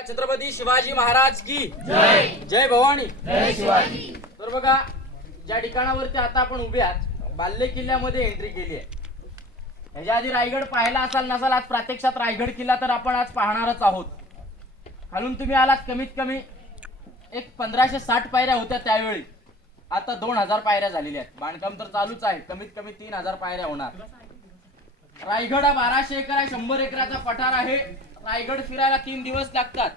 छत्रपती शिवाजी महाराज की जय. जय भवानी. जय शिवाजी. तर बघा, ज्या ठिकाणावरती आता आपण उभे आहात, बाल्ले किल्ल्यामध्ये एंट्री केली आहे. याच्या आधी रायगड पाहिला असाल नसाल, आज प्रत्यक्षात रायगड किल्ला तर आपण आज पाहणारच आहोत. खालून तुम्ही आलात, कमीत कमी एक 1560 पायऱ्या होत्या त्यावेळी. आता 2000 पायऱ्या झालेल्या आहेत. बांधकाम तर चालूच आहे. कमीत कमी 3000 पायऱ्या होणार. रायगड हा 1200 एकर आहे, 100 एकराचा पठार आहे. रायगड फिरायला 3 दिवस लागतात.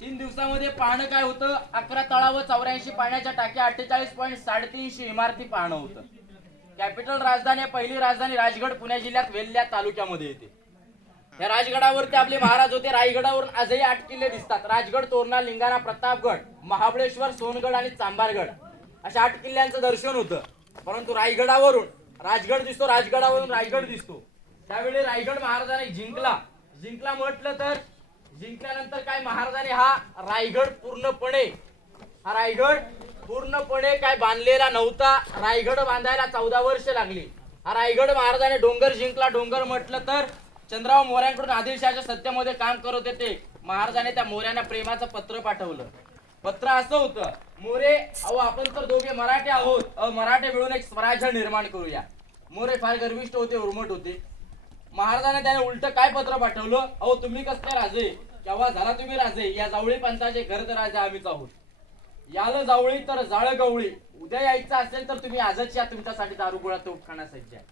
3 दिवसामध्ये पाहणं काय होतं, 11 तळाव, 84 पाण्याच्या टाक्या, 48.350 इमारती पाहणं होतं. कॅपिटल राजधानी, पहिली राजधानी राजगड पुणे जिल्ह्यात वेल्हा तालुक्यामध्ये येते. या राजगडावरती आपले महाराज होते. रायगडावरून आजही 8 किल्ले दिसतात. राजगड, तोरणा, लिंगाणा, प्रतापगड, महाबळेश्वर, सोनगड आणि चांभारगड अशा 8 किल्ल्यांचं दर्शन होतं. परंतु रायगडावरून राजगड दिसतो, राजगडावरून रायगड दिसतो. त्यावेळी रायगड महाराजांनी जिंकला म्हटलं तर जिंकल्यानंतर काय, महाराजांनी हा रायगड पूर्णपणे काय बांधलेला नव्हता. रायगड बांधायला 14 वर्ष लागली. हा रायगड महाराजांनी डोंगर जिंकला. डोंगर म्हटलं तर चंद्रराव मोऱ्यांकडून आदिलशहाच्या सत्तेमध्ये काम करत होते. महाराजांनी त्या मोऱ्यांना प्रेमाचं पत्र पाठवलं. पत्र असं होतं, मोरे अहो आपण तर दोघे मराठे आहोत, मराठे मिळून एक स्वराज्य निर्माण करूया. मोरे फार गर्विष्ठ होते, उर्मट होते. महाराजांनी त्याने उलट काय पत्र पाठवलं, अहो तुम्ही कसले राजे, केव्हा झाला तुम्ही राजे, या जावळी पंथाचे घर राजा आम्हीच आहोत. याल जावळी तर जाळ गवळी, उद्या यायचं असेल तर तुम्ही आजच या, तुमच्यासाठी दारुगोळा तोफखाना सज्ज आहे.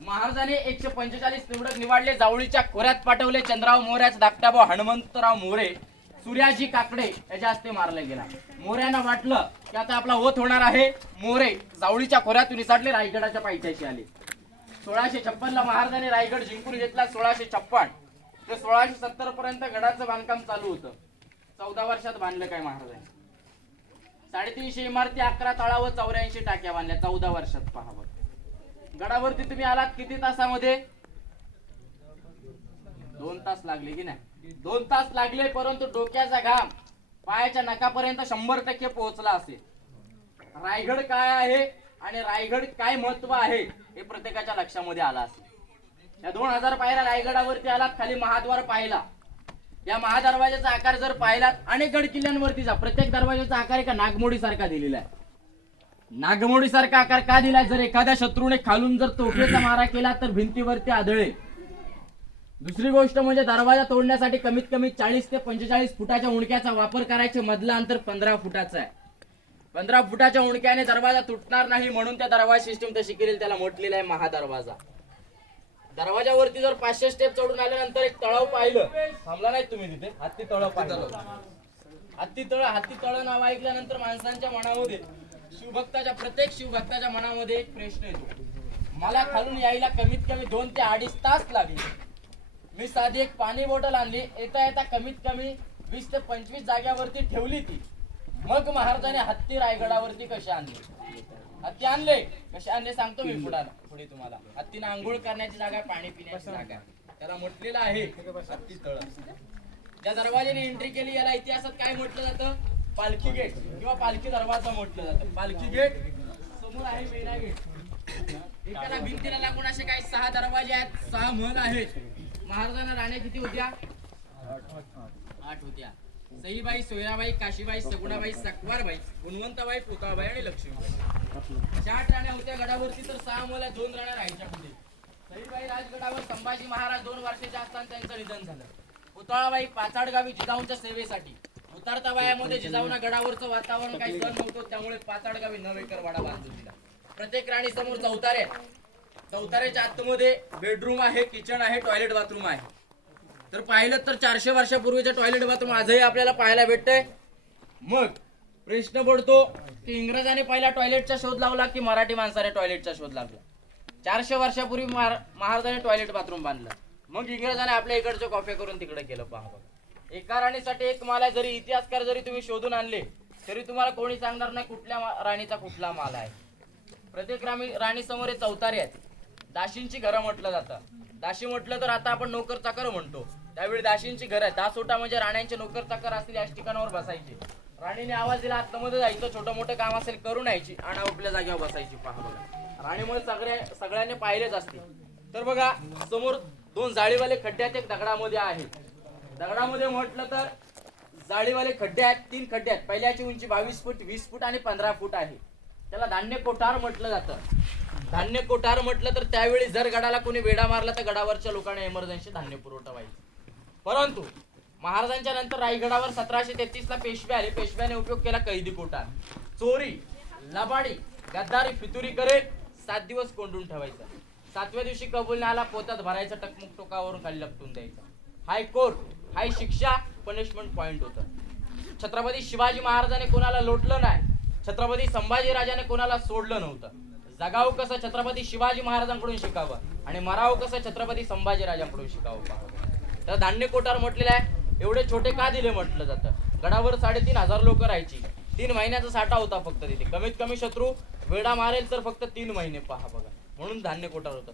महाराजांनी 145 निवडक निवडले, जावळीच्या खोऱ्यात पाठवले. चंद्रराव मोऱ्याचा धाकटा भाऊ हनुमंतराव मोरे सूर्याजी काकडे याच्या हस्ते मारला गेला. मोऱ्यांना वाटलं की आता आपला वध होणार आहे. मोरे जावळीच्या खोऱ्यातून निसटले, रायगडाच्या पायथ्याशी आले. 1656 ला महाराजांनी रायगड जिंकून घेतला. 1656 ते 1670 पर्यंत गडाचं बांधकाम चालू होतं. 14 वर्षात बांधलं काय महाराजांनी. 350 इमारती, 11 तळाव, 84 टाक्या बांधल्या 14 वर्षात. पहा बघ, गडावरती तुम्ही आलात किती तासामध्ये? 2 तास लागले की नाही? 2 तास लागले, परंतु डोक्याचा घाम पायाच्या नखापर्यंत 100% पोहोचला असेल. रायगड काय आहे आणि रायगड काय महत्व आहे हे प्रत्येकाच्या लक्षामध्ये आलं असेल. या 2000 पायऱ्या रायगडावरती आलात, खाली महाद्वार पाहिला. या महादरवाजाचा आकार जर पाहिलात, अनेक गड किल्ल्यांवरती जा, प्रत्येक दरवाजाचा आकार एका नागमोडी सारखा दिलेला आहे. नागमोडी सारखा आकार का दिलाय? जर एखाद्या शत्रूने खालून जर तोफेचा मारा केला तर भिंतीवरती आदळेल. दुसरी गोष्ट म्हणजे दरवाजा तोडण्यासाठी कमीत कमी 40 ते 45 फुटाच्या उंडक्याचा वापर करायचे. मधला अंतर 15 फुटाचा आहे. 15 फुटाच्या उंडक्याने दरवाजा तुटणार नाही म्हणून त्या दरवाजा सिस्टम तशी केलेली, त्याला म्हटलेला आहे महादरवाजा. दरवाजावरती जर 500 स्टेप चढून आल्यानंतर एक तळाव पाहिलं, थांबला नाही तुम्ही तिथे, हत्ती तळ पाहिलं. हत्ती तळ नाव ऐकल्यानंतर माणसांच्या मनामध्ये, प्रत्येक शिवभक्ताच्या मनामध्ये एक प्रश्न येतो, मला खालून यायला कमीत कमी 2 ते 2.5 तास लागले. मी साधी एक पाणी बॉटल आणली, येता येता कमीत कमी 20 ते 25 जाग्यावरती ठेवली ती. मग महाराजांनी हत्ती रायगडावरती कसे आणले? हत्ती आणले कसे आणले सांगतो मी पुढे तुम्हाला. हत्तीने आंघोळ करण्याची जागा, पाणी पिण्याची जागा, त्याला म्हटलेलं आहे हत्ती तळ. ज्या दरवाजाने एंट्री केली याला इतिहासात काय म्हटलं जातं? पालखी गेट किंवा पालखी दरवाजा म्हटलं जातं. पालखी गेट समोर आहे, मेना गेट. एकाला भिंतीला लागून असे काही 6 दरवाजे आहेत, 6 महल आहेत. महाराजांना राण्या किती होत्या? 8 होत्या. सईबाई, सोयराबाई, काशीबाई, सगुणाबाई, सकवारबाई, गुणवंताबाई, पुतळाबाई आणि लक्ष्मीबाई. 8 राण्या होत्या गडावरती. तर 6 महल, 2 राण्या राहायच्या पुढे. सईबाई राजगडावर संभाजी महाराज 2 वर्षाचे असताना त्यांचं निधन झालं. पुतळाबाई पाचाडगावी जिजाऊंच्या सेवेसाठी. उतरता वयामध्ये जिजाऊंना गडावरचं वातावरण काही सहन नव्हतं, त्यामुळे पाचाडगावी 9 एकर वाडा बांधून दिला. प्रत्येक राणी समोर चौतारे. चौताऱ्याच्या आतमध्ये बेडरूम आहे, किचन आहे, टॉयलेट बाथरूम आहे. तर पाहिलं तर 400 वर्षापूर्वीचं टॉयलेट बाथरूम आजही आपल्याला पाहायला भेटतंय. मग प्रश्न पडतो की इंग्रजांनी पहिला टॉयलेटचा शोध लावला की मराठी माणसाने टॉयलेटचा शोध लावला? 400 वर्षापूर्वी महाराजांनी टॉयलेट बाथरूम बांधलं. मग इंग्रजाने आपल्या इकडचं कॉपी करून तिकडे केलं. पहा, एका राणीसाठी एक माल आहे. जरी इतिहासकार जरी तुम्ही शोधून आणले तरी तुम्हाला कोणी सांगणार नाही कुठल्या राणीचा कुठला माल आहे. प्रत्येक राणी समोर हे चौतारे आहेत. दाशींची घरं म्हटलं जातं. दाशी म्हटलं तर आता आपण नोकर चाकर म्हणतो, त्यावेळी दाशींची घर आहे. दासोटा म्हणजे राण्यांचे नोकर चाकर असतील, याच ठिकाणावर बसायचे. राणीने आवाज दिला आतमध्ये जायचं, छोटं मोठं काम असेल करून यायची आणि आपल्या जागेवर बसायची. पहा बघा, राणीमुळे सगळ्यांनी पाहिलेच असते. तर बघा समोर 2 जाळीवाले खड्डे आहेत, एक दगडामध्ये आहे. दगडामध्ये म्हटलं तर जाळीवाले खड्डे आहेत, 3 खड्डे आहेत. पहिल्याची उंची 22 फूट, 20 फूट आणि 15 फूट आहे. त्याला धान्य कोठार म्हटलं जातं. धान्य कोठार म्हटलं तर त्यावेळी जर गडाला कोणी वेढा मारला तर गडावरच्या लोकांना इमर्जन्सी धान्य पुरवठा व्हायचा. परंतु महाराजांच्या नंतर रायगडावर 1733 ला पेशवे आले. पेशव्याने उपयोग केला कैदी कोठार. चोरी, लबाडी, गद्दारी, फितुरी करेल 7 दिवस कोंडून ठेवायचा. 7व्या दिवशी कबूल नाही आला पोतात भरायचा, टकमुक टोकावरून खाली लपटून द्यायचा. हायकोर्ट, हाय शिक्षा, पनिशमेंट पॉइंट होतं. छत्रपती शिवाजी महाराजांनी कोणाला लोटलं नाही. छत्रपती संभाजी राजाने कोणाला सोडलं नव्हतं. जगाव कसं छत्रपती शिवाजी महाराजांकडून शिकावं आणि मराव कसं छत्रपती संभाजी राजांकडून शिकावं. तर धान्य कोठार म्हटलेलं आहे. एवढे छोटे का दिले म्हटलं जातं. गडावर 3,500 लोक राहायची. 3 महिन्याचा साठा होता फक्त तिथे. कमीत कमी शत्रू वेढा मारेल तर फक्त 3 महिने पहा बघा. म्हणून धान्य कोठार होतं.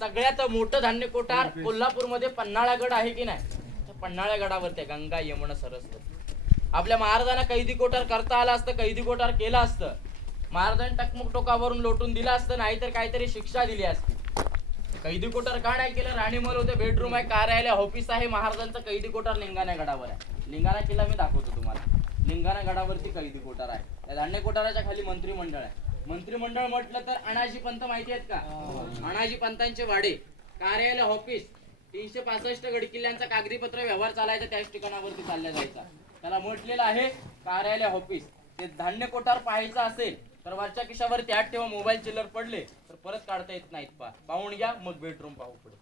सगळ्यात मोठं धान्य कोठार कोल्हापूरमध्ये पन्हाळागड आहे की नाही. त्या पन्हाळ्या गडावरती गंगा, यमुना, सरस्वती. आपल्या महाराजांना कैदी कोठार करता आलं असतं, कैदी कोठार केलं असतं. महाराजांनी टकमुक टोकावरून लोटून दिलं असतं, नाहीतर काहीतरी शिक्षा दिली असती. कैदी कोठार का नाही केलं. राणीमहल होते, बेडरूम आहे, कार्यालय, ऑफिस आहे. महाराजांचं कैदी कोठार लिंगाणा गडावर आहे. लिंगाणा किल्ला मी दाखवतो तुम्हाला. लिंगाणा गडावरती कैदी कोठार आहे. त्या धान्य कोठाराच्या खाली मंत्रिमंडळ आहे. मंत्रिमंडळ म्हटलं तर अनाजी पंत माहिती आहेत का. अनाजी पंतांचे वाडे, कार्यालय, ऑफिस. 365 गडकिल्ल्यांचा कागदी पत्र व्यवहार चालायचा त्याच ठिकाणावरती चालला जायचा. त्याला म्हटलेलं आहे कार्यालय, ऑफिस. ते धान्य कोठार पाहायचं असेल तर वरच्या खिशावरती हात ठेवा. मोबाईल चिल्लर पडले तर परत काढता येत नाहीत. पाहून घ्या, मग बेडरूम पाहू पुढे.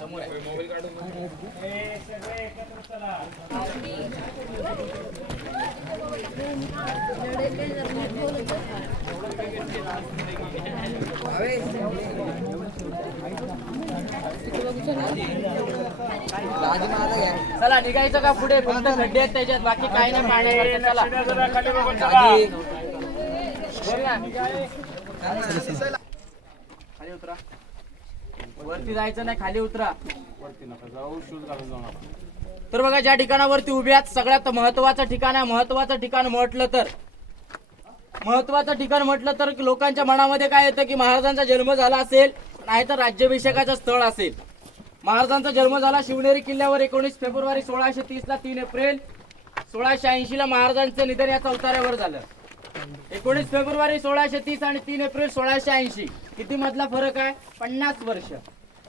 मोबाईल काढून चला निघायचं का पुढे. फक्त खड्डे आहेत त्याच्यात, बाकी काही नाही. खाली उतरा. वरती जायचं नाही, खाली उतरा. वरती नका जाऊ, शूज घालून जाऊ नका. तर बघा ज्या ठिकाणावरती उभे आहात सगळ्यात महत्वाचं ठिकाण आहे. महत्वाचं ठिकाण म्हटलं तर लोकांच्या मनामध्ये काय येतं की महाराजांचा जन्म झाला असेल, नाहीतर राज्याभिषेकाचं स्थळ असेल. महाराजांचा जन्म झाला शिवनेरी किल्ल्यावर 19 फेब्रुवारी 1630 ला. 3 एप्रिल 1680 ला महाराजांचं निधन या चौताऱ्यावर झालं. 19 फेब्रुवारी 1630 आणि 3 एप्रिल 1680 किती मधला फरक आहे. 50 वर्ष.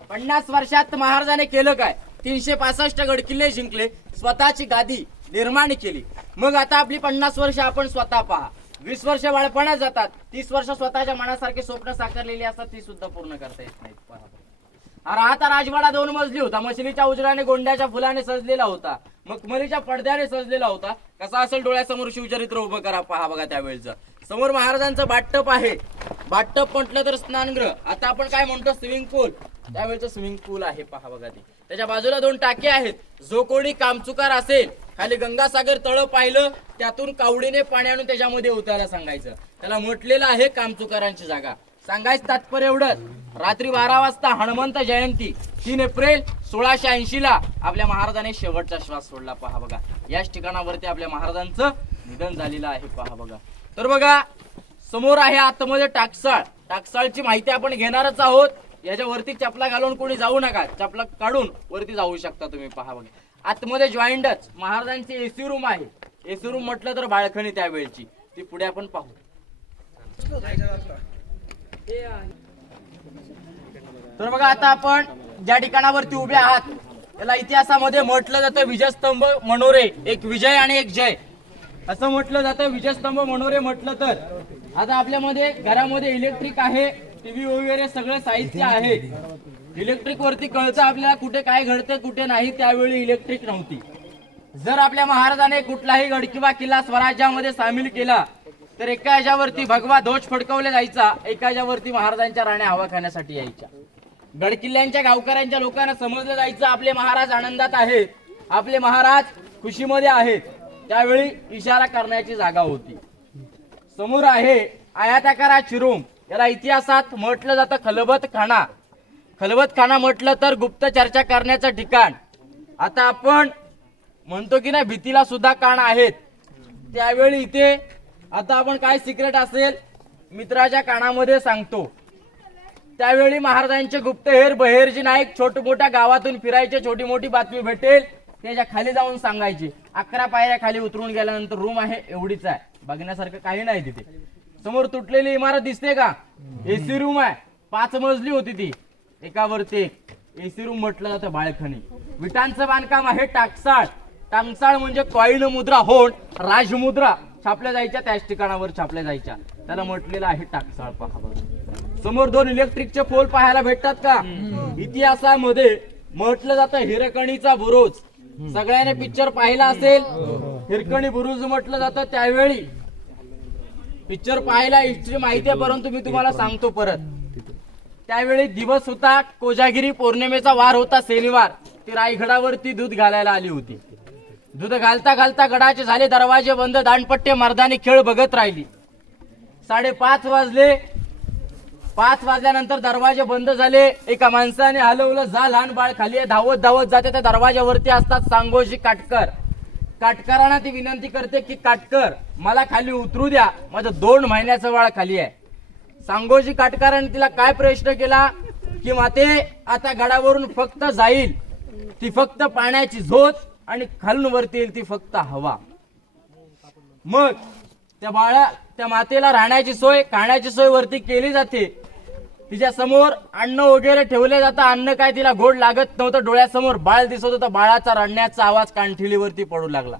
50 वर्षात महाराजांनी केलं काय. 365 गडकिल्ले जिंकले, स्वतःची गादी निर्माण केली. मग आता आपली 50 वर्ष आपण स्वतः पहा. 20 वर्ष बाळपणात जातात, 30 वर्ष स्वतःच्या मनासारखे स्वप्न साकारलेली असतात, ती सुद्धा पूर्ण करता येत नाहीत. आता राजवाडा 2 मजली होता. मशिलीच्या उजराने, गोंड्याच्या फुलाने सजलेला होता, मखमलीच्या पडद्याने सजलेला होता. कसा असेल डोळ्यासमोर शिवचरित्र उभं करा, पहा बघा. त्यावेळेचं समोर महाराजांचं बाटटप आहे. बाटटप म्हटलं तर स्नानगृह. आता आपण काय म्हणतो स्विमिंग पूल, त्यावेळेचं स्विमिंग पूल आहे, पहा बघा. ते त्याच्या बाजूला 2 टाके आहेत. जो कोणी कामचुकार असेल, खाली गंगासागर तळ पाहिलं, त्यातून कावडीने पाणी आणून त्याच्यामध्ये उतरायला सांगायचं. त्याला म्हटलेलं आहे कामचुकारांची जागा. सांगायचं तात्पर्य एवढंच. रात्री 12 वाजता हनुमंत जयंती 3 एप्रिल 1680 ला आपल्या महाराजांनी शेवटचा श्वास सोडला, पहा बघा. याच ठिकाणावरती आपल्या महाराजांचं निधन झालेलं आहे, पहा बघा. तर बघा समोर आहे आतमध्ये टाकसाळ. टाकसाळची माहिती आपण घेणारच आहोत. याच्यावरती चपला घालून कोणी जाऊ नका, चपला काढून वरती जाऊ शकता तुम्ही, पहा बघा. आतमध्ये जॉईंटच महाराजांची एसी रूम आहे. एसी रूम म्हटलं तर बाळखणी त्यावेळची, ती पुढे आपण पाहू. तर बघा आता आपण ज्या ठिकाणावरती उभे आहात त्याला इतिहासामध्ये म्हटलं जातं विजयस्तंभ मनोरे. एक विजय आणि एक जय असं म्हटलं जातं. विजयस्तंभ मनोरे म्हटलं तर आता आपल्यामध्ये घरामध्ये इलेक्ट्रिक आहे, टीव्ही वगैरे सगळं साहित्य आहे. इलेक्ट्रिक वरती कळतं आपल्याला कुठे काय घडतं कुठे नाही. त्यावेळी इलेक्ट्रिक नव्हती. जर आपल्या महाराजाने कुठलाही गड किंवा किल्ला स्वराज्यामध्ये सामील केला तर एका ह्याच्यावरती भगवा ध्वज फडकवला जायचा, एका ह्याच्यावरती महाराजांच्या राण्या हवा खाण्यासाठी यायच्या. गडकिल्ल्यांच्या गावकऱ्यांच्या लोकांना समजलं जायचं आपले महाराज आनंदात आहेत, आपले महाराज खुशीमध्ये आहेत. त्यावेळी इशारा करण्याची जागा होती. समोर आहे आयताकाराची रूम. याला इतिहासात म्हटलं जातं खलबत खाना. खलबत खाना म्हटलं तर गुप्त चर्चा करण्याचं ठिकाण. आता आपण म्हणतो की नाही भीतीला सुद्धा कान आहेत. त्यावेळी इथे आता आपण काय सिक्रेट असेल मित्राच्या कानामध्ये सांगतो. त्यावेळी महाराजांचे गुप्तहेर बहेरजी नाईक छोट मोठ्या गावातून फिरायचे, छोटी मोठी बातमी भेटेल त्याच्या खाली जाऊन सांगायची. 11 पायऱ्या खाली उतरून गेल्यानंतर रूम आहे एवढीच आहे, बघण्यासारखं काही नाही तिथे. समोर तुटलेली इमारत दिसते का, एसी रूम आहे, 5 मजली होती ती, एकावरती एक एसी रूम म्हटलं जातं. बाळखणी विटांचं बांधकाम आहे. टाकसाळ, टांगसाळ म्हणजे कॉईन मुद्रा होण राजमुद्रा छापल्या जायच्या, त्याच ठिकाणावर छापल्या जायच्या, त्याला म्हटलेलं आहे टाकसाळ. पहा बघा समोर 2 इलेक्ट्रिकचे पोल पाहायला भेटतात का. इतिहासामध्ये म्हटलं जातं हिरकणीचा बुरुज, सगळ्यांनी पिक्चर पाहिला असेल. हिरकणी बुरुज म्हटलं जातं. त्यावेळी पिक्चर पाहायला हिस्ट्री माहिती आहे, परंतु मी तुम्हाला सांगतो परत. त्यावेळी दिवस होता, कोजागिरी पौर्णिमेचा वार होता, शनिवार. ती रायगडावरती दूध घालायला आली होती. दूध घालता घालता गडाचे झाले दरवाजे बंद, दांडपट्टे मर्दानी खेळ बघत राहिली. 5:30 वाजले. 5 वाजल्यानंतर दरवाजे बंद झाले. एका माणसाने हलवलं, जा लहान बाळ खाली आहे. धावत धावत जाते, त्या दरवाज्यावरती असतात सांगोजी काटकर. काटकरांना ती विनंती करते की काटकर मला खाली उतरू द्या, माझं 2 महिन्याचं बाळ खाली आहे. सांगोजी काटकरांनी तिला काय प्रश्न केला की माते आता गडावरून फक्त जाईल ती फक्त पाण्याची झोत आणि खालून वरती येईल ती फक्त हवा. मग त्या मातेला राहण्याची सोय खाण्याची सोय वरती केली जाते. तिच्या समोर अन्न वगैरे ठेवले जातं. अन्न काय तिला गोड लागत नव्हतं. डोळ्यासमोर बाळ दिसत होतं. बाळाचा रडण्याचा आवाज कानठिलीवरती पडू लागला.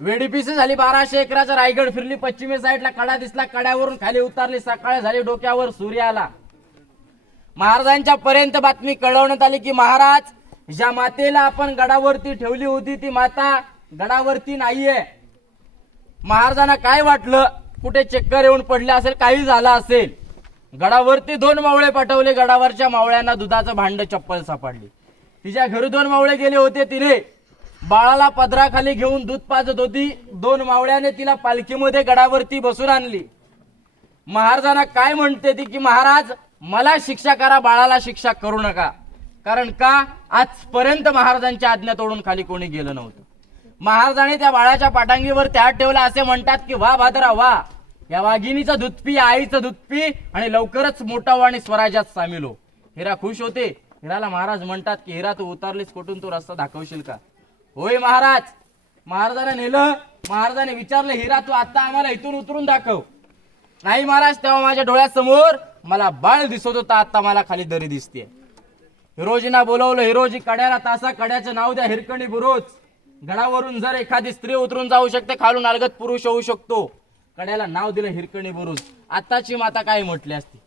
वेडीपिसे झाली. 1200 एकराचा रायगड फिरली. पश्चिमे साईडला कडा दिसला. कड्यावरून खाली उतरली. सकाळ झाली. डोक्यावर सूर्य आला. महाराजांच्या पर्यंत बातमी कळवण्यात आली की महाराज, ज्या मातेला आपण गडावरती ठेवली होती ती माता गडावरती नाहीये. महाराजांना काय वाटलं, कुठे चक्कर येऊन पडले असेल, काही झालं असेल. गडावरती 2 मावळे पाठवले. गडावरच्या मावळ्यांना दुधाचं भांड चप्पल सापडली. तिच्या घरी 2 मावळे गेले होते. तिने बाळाला पदराखाली घेऊन दूध पाजत होती. 2 मावळ्याने तिला पालखीमध्ये गडावरती बसून आणली. महाराजांना काय म्हणते ती की महाराज मला शिक्षा करा, बाळाला शिक्षा करू नका. कारण का आजपर्यंत महाराजांच्या आज्ञा तोडून खाली कोणी गेलं नव्हतं. महाराजांनी त्या बाळाच्या पाटांगीवर हात ठेवला. असे म्हणतात की वा भादरा वा, या वाघिणीचं दूध पी, आईचं दूध पी आणि लवकरच मोठा आणि स्वराज्यात सामील हो. हिरा खुश होते. हिराला महाराज म्हणतात की हिरा तू उतरलीस कुठून, तू रस्ता दाखवशील का. होय महाराज. महाराजांना नेलं. महाराजांनी विचारलं हिरा तू आता आम्हाला इथून उतरून दाखव. नाही महाराज, तेव्हा माझ्या डोळ्यासमोर मला बाळ दिसत होता, आता मला खाली दरी दिसते. हिरोजींना बोलवलं. हिरोजी कड्याला तासा, कड्याचं नाव द्या हिरकणी बुरुज. गडावरून जर एखादी स्त्री उतरून जाऊ शकते, खालून अलगत पुरुष होऊ शकतो. कड्याला नाव दिलं हिरकणी बुरुज. आताची माता काय म्हटली असती,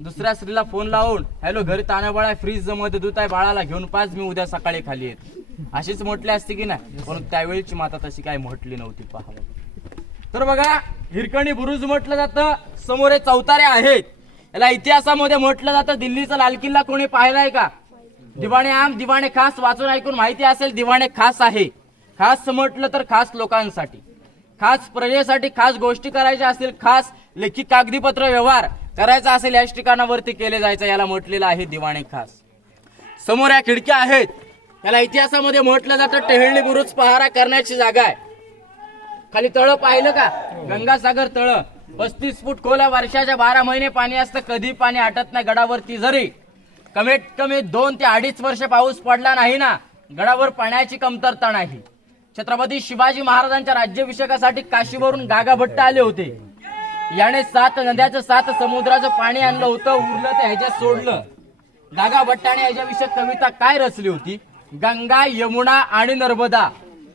दुसऱ्या स्त्रीला फोन लावून हॅलो घरी तानाबाळ आहे, फ्रीज मध्ये दूध आहे, बाळाला घेऊन पाच, मी उद्या सकाळी खाली येते, अशीच म्हटली असती की नाही. पण त्यावेळीची माता तशी काय म्हटली नव्हती. पहा तर बघा, हिरकणी बुरुज म्हटलं जातं. समोर चौतारे आहेत. याला इतिहासामध्ये म्हटलं जातं दिल्लीचा लाल किल्ला कोणी पाहिलाय का. दिवाणे आम दिवाणे खास वाचून ऐकून माहिती असेल. दिवाणे खास आहे. खास म्हटलं तर खास लोकांसाठी, खास प्रजेसाठी, खास गोष्टी करायच्या असतील, खास लेखी कागदीपत्र व्यवहार करायचा असेल, याच ठिकाणावरती केले जायचं. याला म्हटलेलं आहे दिवाणे खास. समोर या खिडक्या आहेत. याला इतिहासामध्ये म्हटलं जातं टेहळणी बुरुज पहारा करण्याची जागा आहे. खाली तळ पाहिलं का, गंगासागर तळ 35 फूट खोल आहे. वर्षाच्या 12 महिने पाणी असतं, कधी पाणी आटत नाही. गडावरती जरी कमीत कमी 2 ते 2.5 वर्ष पाऊस पडला नाही ना, गडावर पाण्याची कमतरता नाही. छत्रपती शिवाजी महाराजांच्या राज्याभिषेकासाठी काशीवरून गागा भट्ट आले होते. याने 7 नद्याचं 7 समुद्राचं पाणी आणलं होतं. उरलं ते ह्याच्यात सोडलं. गागा भट्टाने याच्याविषयी कविता काय रचली होती, गंगा यमुना आणि नर्मदा,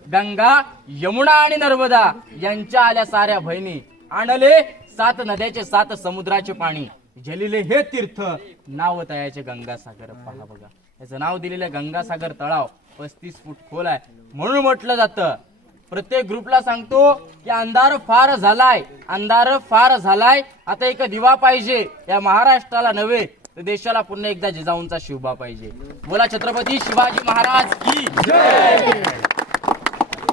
गंगा यमुना आणि नर्मदा यांच्या आल्या साऱ्या बहिणी, आणले 7 नद्याचे 7 समुद्राचे पाणी, झेलिले हे तीर्थ, नाव तयाचे गंगासागर. पहा बघा, याचं नाव दिलेलं गंगासागर तळाव 35 फूट खोल आहे. म्हणून म्हटलं जातं, प्रत्येक ग्रुपला सांगतो की अंधार फार झालाय, अंधार फार झालाय, आता एक दिवा पाहिजे. या महाराष्ट्राला नव्हे तर देशाला पुन्हा एकदा जिजाऊंचा शिवबा पाहिजे. बोला छत्रपती शिवाजी महाराज की जय.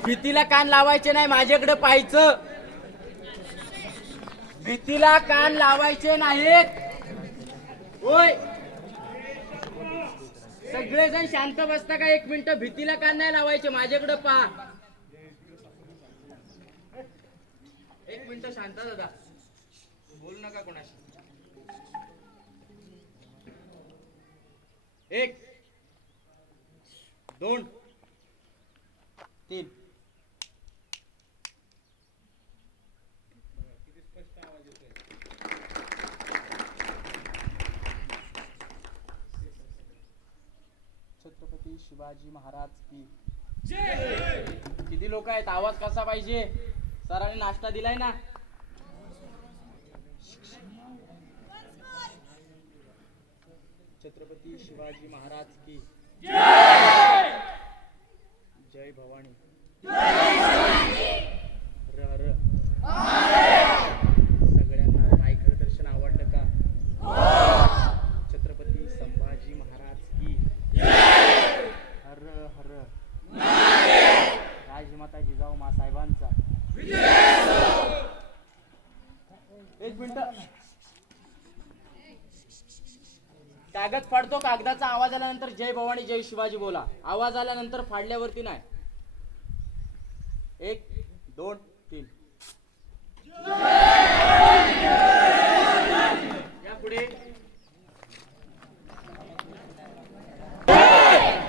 भीतीला कान लावायचे नाही, माझ्याकडे पाहायचं. भीतीला कान लावायचे नाहीत. होय, सगळेजण शांत बसता का, 1 मिनिट. भीतीला कान नाही लावायचे, माझ्याकडे पहा. 1 मिनिट शांत दादा, बोलू नका कोणाशी. एक, दोन, तीन. छत्रपती शिवाजी महाराज की जय. किती लोक आहेत? आवाज कसा पाहिजे? सरांनी नाश्ता दिलाय ना? छत्रपती शिवाजी महाराज की जय. जय भवानी. हर हर. सगळ्यांना रायगड दर्शन आवडलं का? छत्रपती संभाजी महाराज की जय. हर हर. राजमाता जिजाऊ मासाहेबांचा एक मिनिट. कागद फाडतो. कागदाचा आवाज आल्यानंतर जय भवानी जय शिवाजी बोला. आवाज आल्यानंतर फाडल्यावरती नाही. एक, दोन, तीन. या पुढे.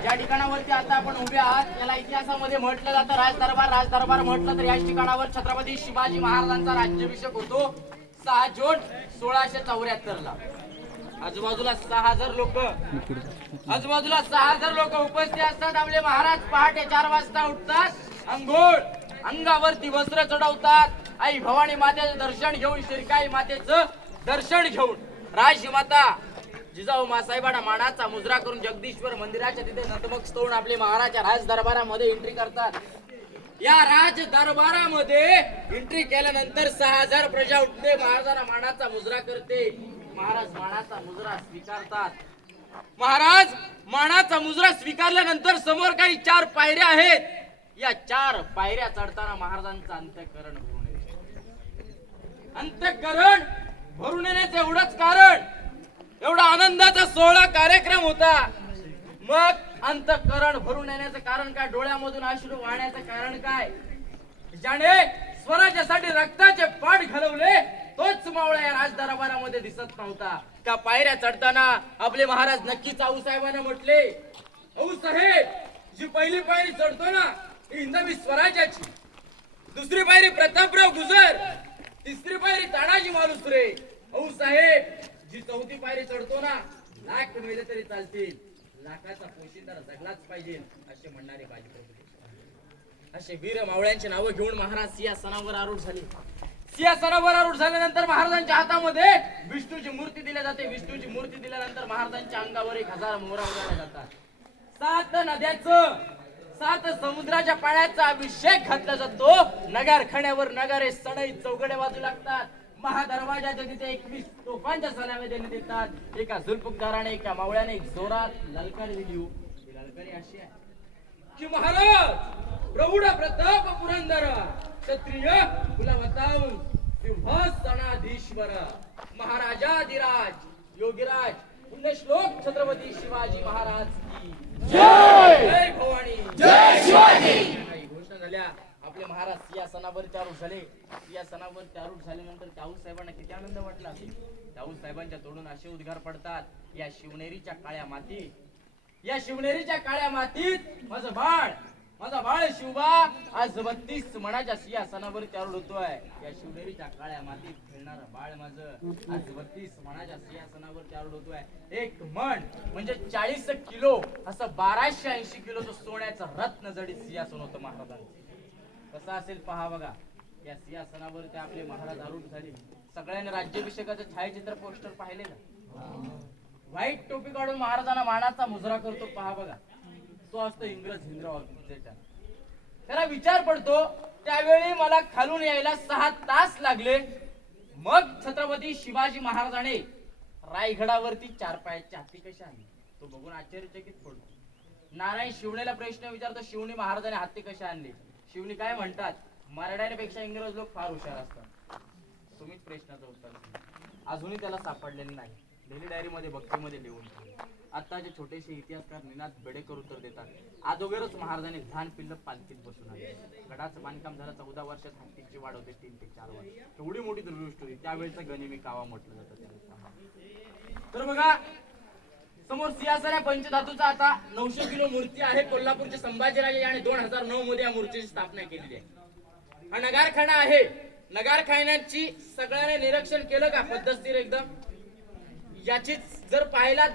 ज्या ठिकाणावरती आता आपण उभे आहात याला इतिहासामध्ये म्हटलं जातं राजदरबार. राजदरबार म्हटलं तर याच ठिकाणावर छत्रपती शिवाजी महाराजांचा राज्याभिषेक होतो 6 जून 1674 ला. आजूबाजूला 6000 लोक उपस्थित असतात. आपले महाराज पहाटे 4 वाजता उठतात. अंघोळ, अंगावरती वस्त्र चढवतात. आई भवानी मातेचं दर्शन घेऊन, शिरकाई मातेचं दर्शन घेऊन राजमाता जिजाऊ मासाहेबांना मानाचा मुजरा करून जगदीश्वर मंदिराच्या तिथे नतमस्तक होऊन आपले महाराज राज दरबारामध्ये एंट्री करतात. या राज दरबारामध्ये एंट्री केल्यानंतर 6000 प्रजा उठते. महाराजांना मानाचा मुजरा करते. महाराज मानाचा मुजरा स्वीकारतात. महाराज मानाचा मुजरा स्वीकारल्यानंतर समोर काही 4 पायऱ्या आहेत. या 4 पायऱ्या चढताना महाराजांचं अंतःकरण भरून येते. अंतःकरण भरून येण्याचं एवढंच कारण, एवढा आनंदाचा सोहळा कार्यक्रम होता. मग अंतःकरण भरून येण्याचं कारण काय? डोळ्यामधून अश्रू वाहण्याचं कारण काय? ज्याने स्वराज्यासाठी रक्ताचे पाठ घालवले तोच मावळा या राजदरबारामध्ये दिसत नव्हता. त्या पायऱ्या चढताना आपले महाराज नक्कीच आऊसाहेबांना म्हटले, आऊसाहेब, जी पहिली पायरी चढतो ना ही हिंदवी स्वराज्याची, दुसरी पायरी प्रतापराव गुजर, तिसरी पायरी तानाजी मालुसरे. आऊसाहेब, जी 4थी पायरी चढतो ना लाख मेले तरी चालतील, लाखाचा पोशिंदा जगलाच पाहिजे असे म्हणणारे बाजीप्रभू. असे वीर मावळ्यांची नावं घेऊन महाराज सिंहासनावर आरूढ झाले. सिंहासनावर आरूढ झाल्यानंतर महाराजांच्या हातामध्ये विष्णूची मूर्ती दिली जाते. विष्णूची मूर्ती दिल्यानंतर महाराजांच्या अंगावर 1000 मोहरा उडवल्या जातात. 7 नद्याचं, 7 समुद्राच्या पाण्याचा अभिषेक घातला जातो. नगारखान्यावर नगारे सणई चौघडे वाजू लागतात. महादरवाजाच्या तिथे 21 तोफांच्या सलामी देण्यात येतात. एका जुल्फकाराने, एका मावळ्याने एक जोरात ललकार दिली. ललकारी अशी आहे की महाराज प्रौढ प्रताप पुरंदर क्षत्रिय कुलवताऊ सिंहासनाधीश्वर महाराजाधिराज योगीराज पुण्यश्लोक छत्रपती शिवाजी महाराज की जय. जय भवानी जय शिवाजी. काही घोषणा झाल्या. आपले महाराज सिंहासनावर आरूढ झाले. सिंहासनावर आरूढ झाल्यानंतर त्याऊस साहेबांना किती आनंद वाटला असेल. त्याऊस साहेबांच्या तोंडून असे उद्गार पडतात, या शिवनेरीच्या काळ्या मातीत, या शिवनेरीच्या काळ्या मातीत माझा बाळ शिवबा आज 32 मणाच्या सिंहासनावर आरूढ होतोय. या शिवनेरीच्या काळ्या मातीत खेळणारं बाळ माझं आज 32 मणाच्या सिंहासनावर आरूढ होतोय. एक मण म्हणजे 40 किलो, असं 1280 किलोचं सोन्याचं रत्न जडित सिंहासन होतं महाराजांचं. कसं असेल पहा बघा. या सिंहासनावर ते आपले महाराज आरूढ झाले. सगळ्यांनी राज्याभिषेकाचं छायाचित्र पोस्टर पाहिले ना? व्हाईट टोपी काढून महाराजांना मानाचा मुजरा करतो पहा बघा. तो असतो इंग्रज हिंद्राव. त्याला विचार पडतो, त्यावेळी मला खालून यायला 6 तास लागले. मग छत्रपती शिवाजी महाराजांनी रायगडावरती 4 पायाची हत्ती कशी आणली तो बघून आश्चर्यचकित पडतो. नारायण शिवणेला प्रश्न विचारतो, शिवणी महाराजांनी हत्ती कशी आणली? शिवणी काय म्हणतात, मराठ्यांपेक्षा इंग्रज लोक फार हुशार असतात. तुम्हीच प्रश्नाचं उत्तर अजूनही त्याला सापडलेलं नाही. डेली डायरी मध्ये भक्तीमध्ये लिहून आताचे छोटेसे इतिहासकार निनाद बेडेकर उत्तर देतात. अगोदरच महाराजांनी लहान पिल्ल पालखीत बसून आले. गडाचं बांधकाम झालं 14 वर्षात, हत्तीची वाढ होते 3 ते 4 वर्ष. एवढी मोठी दृष्टी होती. त्यावेळेचा गनिमी कावा म्हटलं जातं. तर बघा समोर सिंहासन आहे पंचधातूचा. आता 900 किलो मूर्ती आहे. कोल्हापूरचे संभाजीराजे याने 2009 मध्ये या मूर्तीची स्थापना केलेली आहे. हा नगारखाना आहे. नगारखान्याची सगळ्यांनी निरीक्षण केलं का पद्धतशीर एकदम? याची जर पाहिला,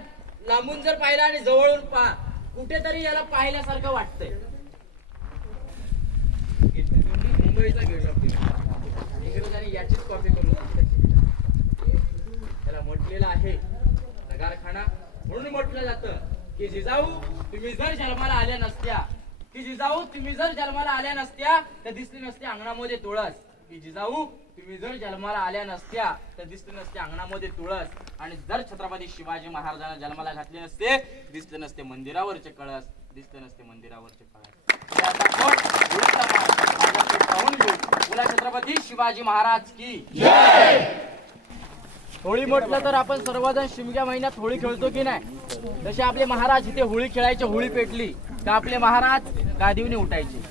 लांबून जर पाहिला आणि जवळून पहा, कुठेतरी याला पाहिल्यासारखं वाटतंय. मुंबईचा घेऊ शकतो. इंग्रजांनी याचीच कॉपी करून त्याला म्हटलेलं आहे नगारखाना. म्हणून म्हटलं जातं की जिजाऊ तुम्ही जर जन्माला आल्या नसत्या, की जिजाऊ तुम्ही जर जन्माला आल्या नसत्या तर दिसली नसते अंगणामध्ये तुळस. की जिजाऊ तुम्ही जर जन्माला आल्या नसत्या तर दिसली नसते अंगणामध्ये तुळस. आणि जर छत्रपती शिवाजी महाराजांना जन्माला घातले नसते, दिसले नसते मंदिरावरचे कळस, दिसले नसते मंदिरावरचे कळस. बोला छत्रपती शिवाजी महाराज की जय. होळी म्हटलं तर आपण सर्वजण शिमग्या महिन्यात होळी खेळतो की नाही? जसे आपले महाराज इथे होळी खेळायचे, होळी पेटली तर आपले महाराज गादीवने उठायचे.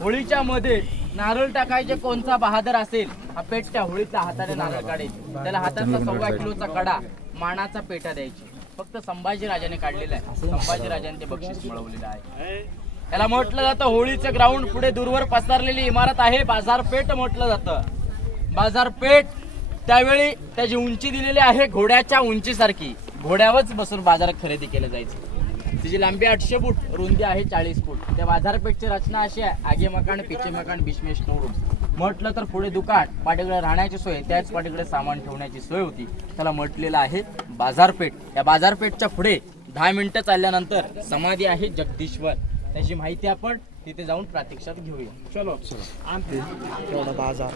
होळीच्या मध्ये नारळ टाकायचे. कोणचा बहादर असेल हा पेटत्या होळीतल्या हाताने नारळ काढेल, त्याला हातातला 1.25 किलोचा कडा मानाचा पेटा द्यायची. फक्त संभाजीराजाने काढलेला आहे. संभाजीराजाने ते बक्षीस मिळवलेलं आहे. त्याला म्हटलं जातं होळीचं ग्राउंड पुढे दूरवर पसरलेली इमारत आहे बाजारपेठ म्हटलं जातं. बाजारपेठ त्यावेळी त्याची उंची दिलेली आहे घोड्याच्या उंचीसारखी. घोड्यावरच बसून बाजारात खरेदी केलं जायचं. तिची लांबी 800 फूट, रुंदी आहे 40 फूट. त्या बाजारपेठची रचना अशी आहे, आगे मकान, पिछे मकान, बीच में स्टोर रूम. म्हटलं तर पुढे दुकान, पाठीकडे राहण्याची सोय, त्याच पाठीकडे सामान ठेवण्याची सोय होती. त्याला म्हटलेलं आहे बाजारपेठ. या बाजारपेठच्या पुढे 10 मिनिटं चालल्यानंतर समाधी आहे जगदीश्वर. त्याची माहिती आपण तिथे जाऊन प्रत्यक्षात घेऊया. चलो एवढा बाजार.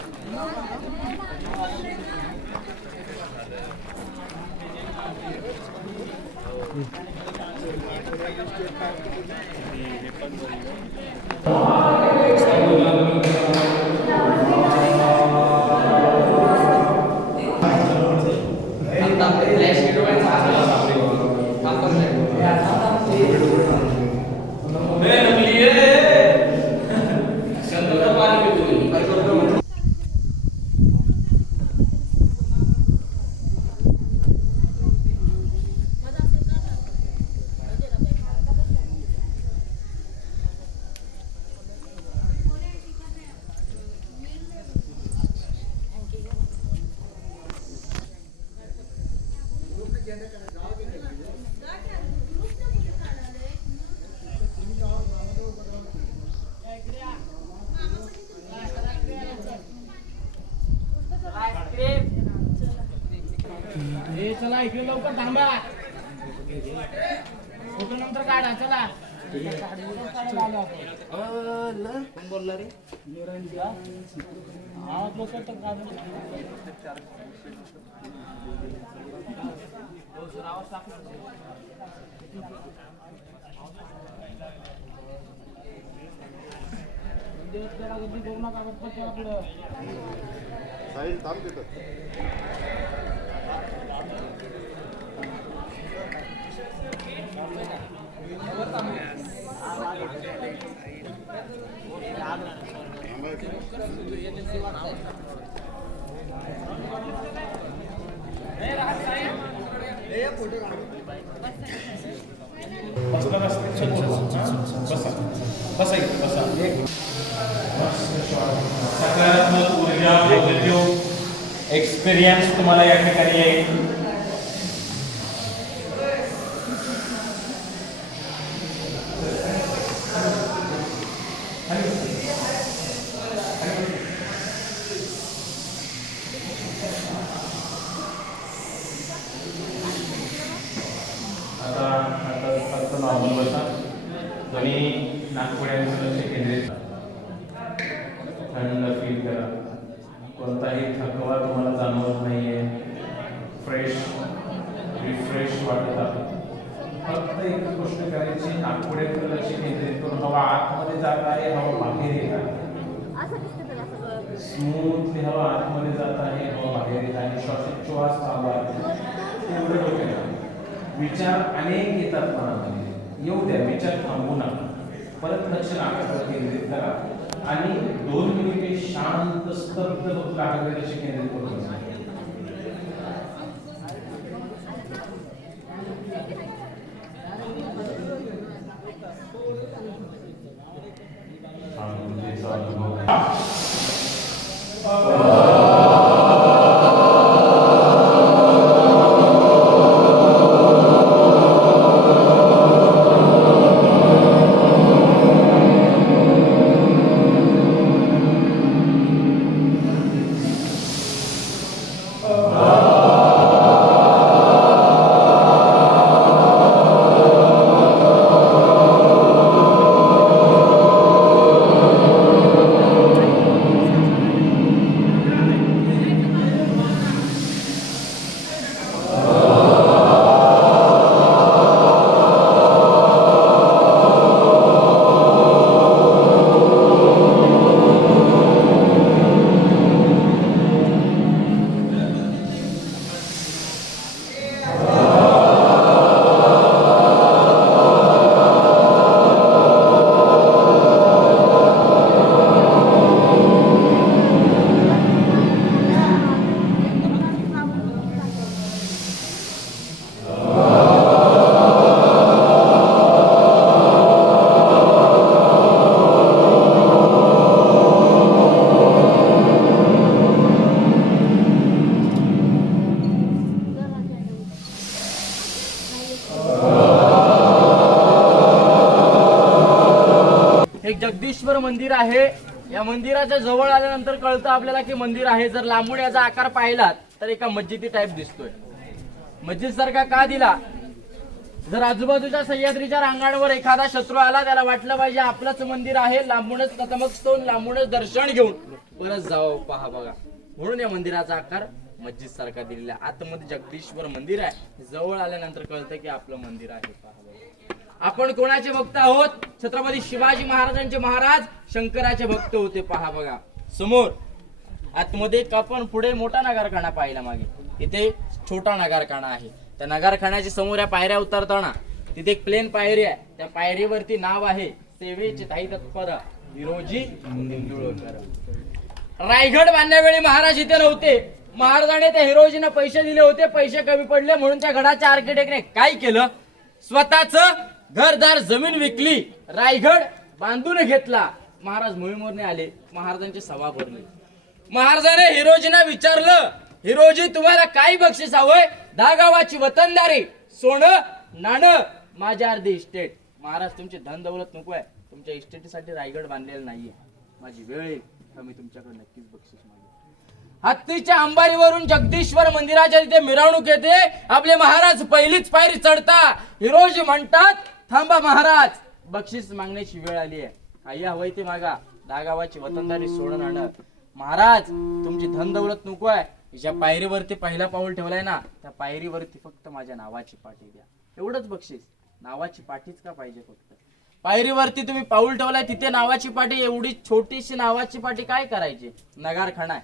चला इकडे लवकर थांबा. फोटो नंतर काढा. चला कोण बोलला रे? साहिल थांब तिथं. सकारात्मक ऊर्जा, पॉझिटिव्ह एक्सपिरियन्स तुम्हाला या ठिकाणी येईल. आता नॉर्मल बसा. दोन्ही नागपुड्यांचं लक्ष केंद्रित. थंड फील करा. कोणताही थकवा तुम्हाला जाणवत नाहीये. फ्रेश रिफ्रेश वाटत आहे. फक्त एक गोष्ट करायची, नागपुड्यांचं लक्ष केंद्रित करून हवा आतमध्ये जात आहे, हवा बाहेर येत आहे. स्मूथली हवा आतमध्ये जात आहे, हवा बाहेर येत आहे. श्वासोच्छ्वास चालू आहे. तेवढं डोक्याला विचार अनेक येतात मनामध्ये. येऊ द्या, विचार थांबवू नका. परत लक्ष नाकाकडे केंद्रित करा आणि 2 मिनिटे शांत स्तब्ध नाकाकडे लक्ष केंद्रित करू. हे जगदीश्वर मंदिर आहे. या मंदिराच्या जवळ आल्यानंतर कळतं आपल्याला की मंदिर आहे. जर लांबून याचा आकार पाहिलात तर एका मस्जिदी टाईप दिसतोय. मस्जिद सारखा का दिला? जर आजूबाजूच्या सह्याद्रीच्या रांगांवर एखादा शत्रू आला, त्याला वाटलं पाहिजे आपलंच मंदिर आहे, लांबूनच नतमस्तक लांबूनच दर्शन घेऊन परत जावं. पहा बघा, म्हणून या मंदिराचा आकार मस्जिद सारखा दिलेला आहे. आतमध्ये जगदीश्वर मंदिर आहे, जवळ आल्यानंतर कळतं की आपलं मंदिर आहे. पहा बघा, आपण कोणाचे भक्त आहोत? छत्रपती शिवाजी महाराजांचे. महाराज शंकराचे भक्त होते. पहा बघा, समोर आतमध्ये आपण पुढे मोठा नगारखाना पाहिला, मागे तिथे छोटा नगारखाना आहे. त्या नगारखान्याच्या समोर या पायऱ्या उतरताना तिथे एक प्लेन पायरी आहे. त्या पायरीवरती नाव आहे सेवेचे ताई तत्पर हिरोजी निंदुळकर. रायगड बांधण्यावेळी महाराज इथे नव्हते. महाराजाने त्या हिरोजीने पैसे दिले होते. पैसे कमी पडले म्हणून त्या गडाच्या आर्किटेक्टने काय केलं? स्वतःच घरदार जमीन विकली, रायगड बांधून घेतला. महाराज मोहीमवरने आले, महाराजांची सभा भरली. महाराजाने हिरोजींना विचारलं, हिरोजी तुम्हाला काय बक्षीस हवंय? 10 गावाची वतनदारी, सोनं नाणं, माझ्या अर्धी इस्टेट. महाराज तुमची धन दौलत नको आहे, तुमच्या इस्टेटीसाठी रायगड बांधलेला नाहीये. माझी वेळ येईल का मी तुमच्याकडे नक्कीच बक्षीस मागेन. हत्तीच्या अंबारीवरून जगदीश्वर मंदिराच्या तिथे मिरवणूक येते. आपले महाराज पहिलीच पायरी चढता. हिरोजी म्हणतात, थांबा महाराज, बक्षीस मागण्याची वेळ आली आहे. काही हवंय ते मागा. 10 गावाची वतनदारी, सोनं नाणं. महाराज तुमची धन दौलत नको आहे, ज्या पायरीवरती पहिला पाऊल ठेवलाय ना, त्या पायरीवरती फक्त माझ्या नावाची पाटी द्या. एवढंच बक्षीस. नावाची पाटीच का पाहिजे? फक्त पायरीवरती तुम्ही पाऊल ठेवलाय, तिथे नावाची पाटी. एवढी छोटीशी नावाची पाटी काय करायची? नगारखाना आहे,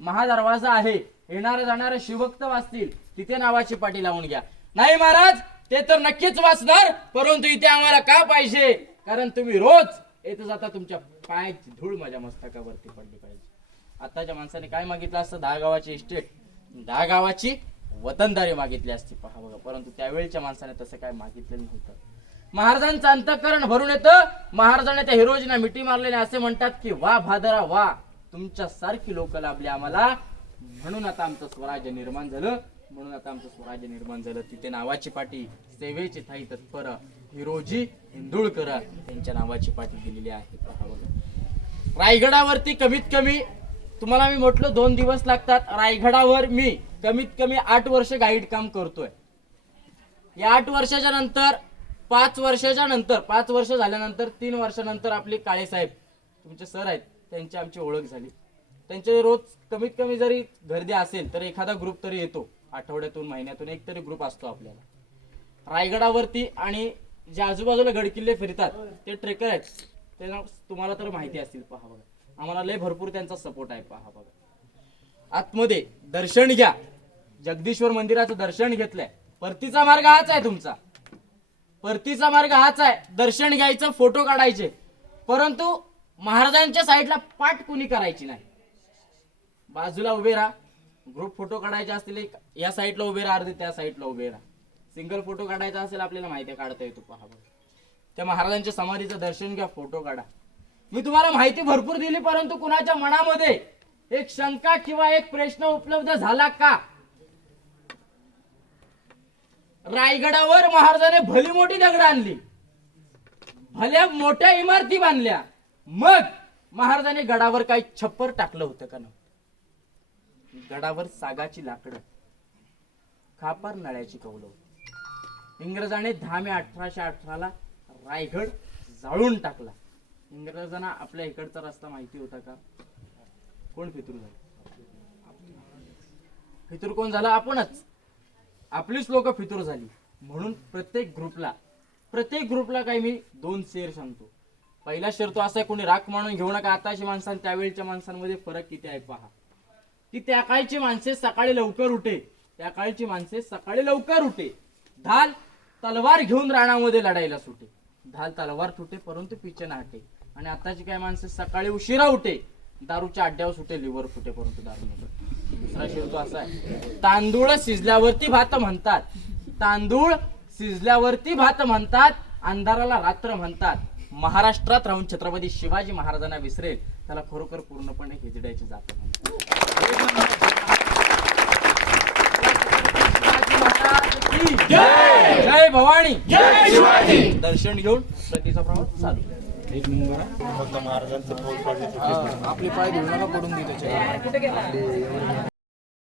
महादरवाजा आहे, येणारे जाणारे शिवभक्त वाचतील, तिथे नावाची पाटी लावून घ्या. नाही महाराज, ते तर नक्कीच वाचणार, परंतु इथे आम्हाला का पाहिजे? कारण तुम्ही रोज येत जाता, तुमच्या पायाची धूळ माझ्या मस्तकावरती पडली पाहिजे. आताच्या माणसाने काय मागितलं असतं? 10 गावाची इस्टेट, 10 गावाची वतनदारी मागितली असती. पहा बघा, परंतु त्यावेळच्या माणसाने तसं काय मागितलं नव्हतं. महाराजांचं अंतःकरण भरून येतं. महाराजांनी त्या हिरोजींना मिठी मारलेले असे म्हणतात की वा भादरा वा, तुमच्या सारखी लोक लाभली आम्हाला, म्हणून आता आमचं स्वराज्य निर्माण झालं. म्हणून आता आमचं स्वराज्य निर्माण झालं. तिथे नावाची पाटी सेवेचे थाई तत्पर हिरोजी इंदुळकर यांच्या नावाची पाटी दिलेली आहे. पहा बघा, रायगडावरती कमीत कमी तुम्हाला मी म्हटलं 2 दिवस लागतात. रायगडावर मी कमीत कमी 8 वर्ष गाईड काम करतोय. या 8 वर्षाच्या नंतर 5 वर्षाच्या नंतर 5 वर्ष झाल्यानंतर 3 वर्षानंतर आपले काळे साहेब तुमचे सर आहेत, त्यांची आमची ओळख झाली. त्यांचे रोज कमीत कमी जरी गर्दी असेल तर एखादा ग्रुप तरी येतो. आठवड्यातून महिन्यातून एक तरी ग्रुप असतो आपल्याला रायगडावरती. आणि जे आजूबाजूला गडकिल्ले फिरतात ते ट्रेकर आहेत, त्यांना तुम्हाला तर माहिती असतील. पहा बघा, आम्हाला लय भरपूर त्यांचा सपोर्ट आहे. पहा बघा, आतमध्ये दर्शन घ्या. जगदीश्वर मंदिराचं दर्शन घेतलंय. परतीचा मार्ग हाच आहे तुमचा, परतीचा मार्ग हाच आहे. दर्शन घ्यायचं, फोटो काढायचे, परंतु महाराजांच्या साईडला पाठ कुणी करायची नाही. बाजूला उभे राहा. ग्रुप फोटो काढायचे असतील, या साईडला उभे राहा, अर्धे त्या साईडला उभे राहा. सिंगल फोटो काढायचा असेल आपल्याला माहिती आहे, काढता येतो. पहा बघा, त्या महाराजांच्या समाधीचं दर्शन घ्या, फोटो काढा. मी तुम्हाला माहिती भरपूर दिली, परंतु कुणाच्या मनामध्ये एक शंका किंवा एक प्रश्न उपलब्ध झाला का? रायगडावर महाराजांनी भली मोठी दगड आणली, भल्या मोठ्या इमारती बांधल्या, मग महाराजांनी गडावर काही छप्पर टाकलं होतं का? नव्हतं. गडावर सागाची लाकडं, खापर नळ्याची कौलं होती. इंग्रजाने 10 मे 1818 रायगड जाळून टाकला. इंग्रजांना आपल्या इकडचा रस्ता माहिती होता का? कोण फितूर झाला? फितूर कोण झाला? आपणच. आपलीच लोक फितूर झाली. म्हणून प्रत्येक ग्रुपला काही मी 2 शेर सांगतो. पहिला शेर तो असा आहे, कोणी राख म्हणून घेऊ नका. आताची माणसं त्यावेळच्या माणसांमध्ये फरक किती आहे पहा. की त्या काळची माणसे सकाळी लवकर उठे, ढाल तलवार घेऊन राणामध्ये लढायला सुटे. ढाल तलवार तुटे परंतु पिचे ना हटे. आणि आताची काय माणसं सकाळी उशिरा उठे, दारूच्या अड्ड्यावर सुटे, लिव्हर फुटे परंतु दारू नको. दुसरा शेर तो असा आहे, तांदूळ शिजल्यावरती भात म्हणतात, अंधाराला रात्र म्हणतात. महाराष्ट्रात राहून छत्रपती शिवाजी महाराजांना विसरेल त्याला खरोखर पूर्णपणे हिजड्याची जात म्हणतात. जय भवानी, जय शिवाजी. दर्शन घेऊन प्रतीचा प्रवास चालू. एक नंबर फक्त महाराजांचं पाऊल पडले आपले पाय धुवू नका पडून दे त्याच्या